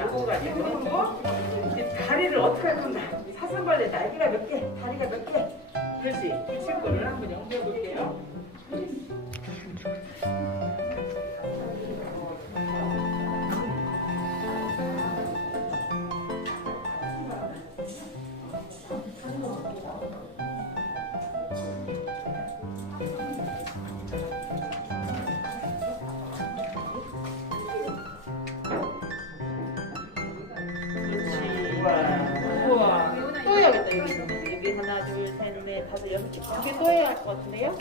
요거가 이거고 다리를 어떻게 할 건가? 이 사슴벌레 날개가 몇 개, 다리가 몇 개. 그렇지. 기출 거를 한번 연구해 볼게요. 우와. 또 해야겠다. 여기. 여기 하나, 둘, 셋, 넷, 다섯, 여섯 개. 두개 또 해야 할 것 같은데요?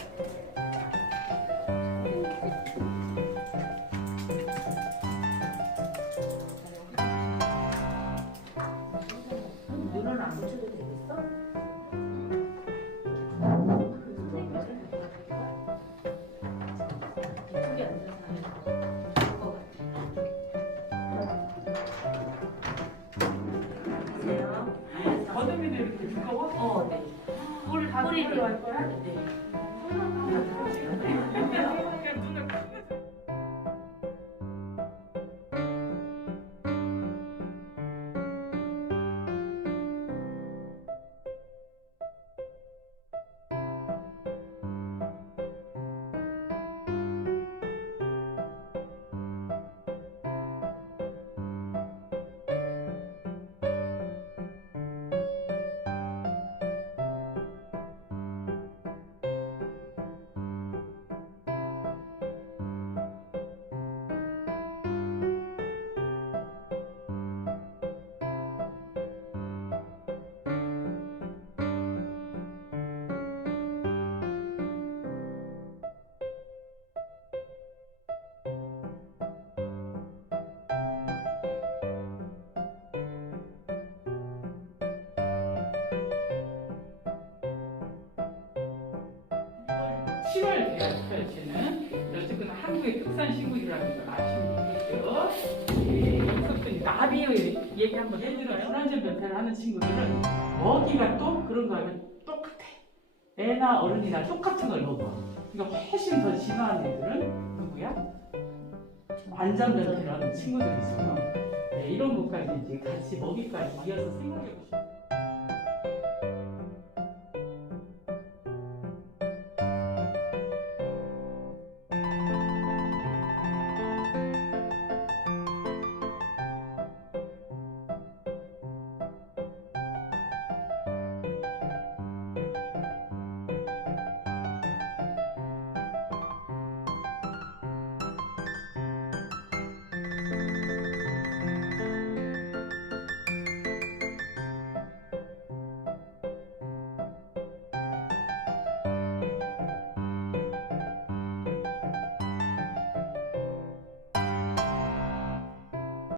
눈은 안 붙여도 되겠어? 뿌리로 할 거야? 네. 7월 돼야 펼치는 여태껏 한국의 특산 시국이라는 걸 아시면 되겠죠. 네, 나비의 얘기 한번 해드려요. 불안전 변태를 하는 친구들은 먹이가 또 그런 거 하면 똑같아. 애나 어른이나 똑같은 걸 먹어. 그러니까 훨씬 더 심한 애들은 누구야? 완전 변태를 하는 친구들이 있어요. 네, 이런 것까지 이제 같이 먹이까지 이어서 생각해 보시면 돼요.